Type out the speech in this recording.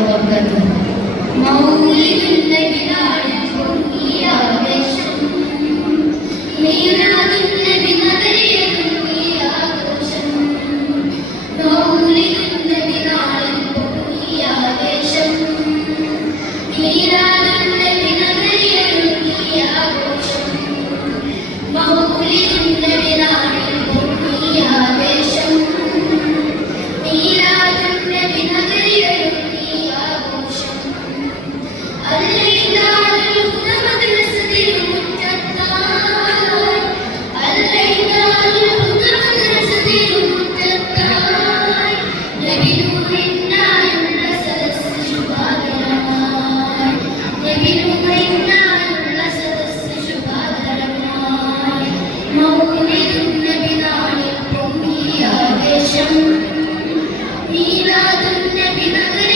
Now we will make it Thank you.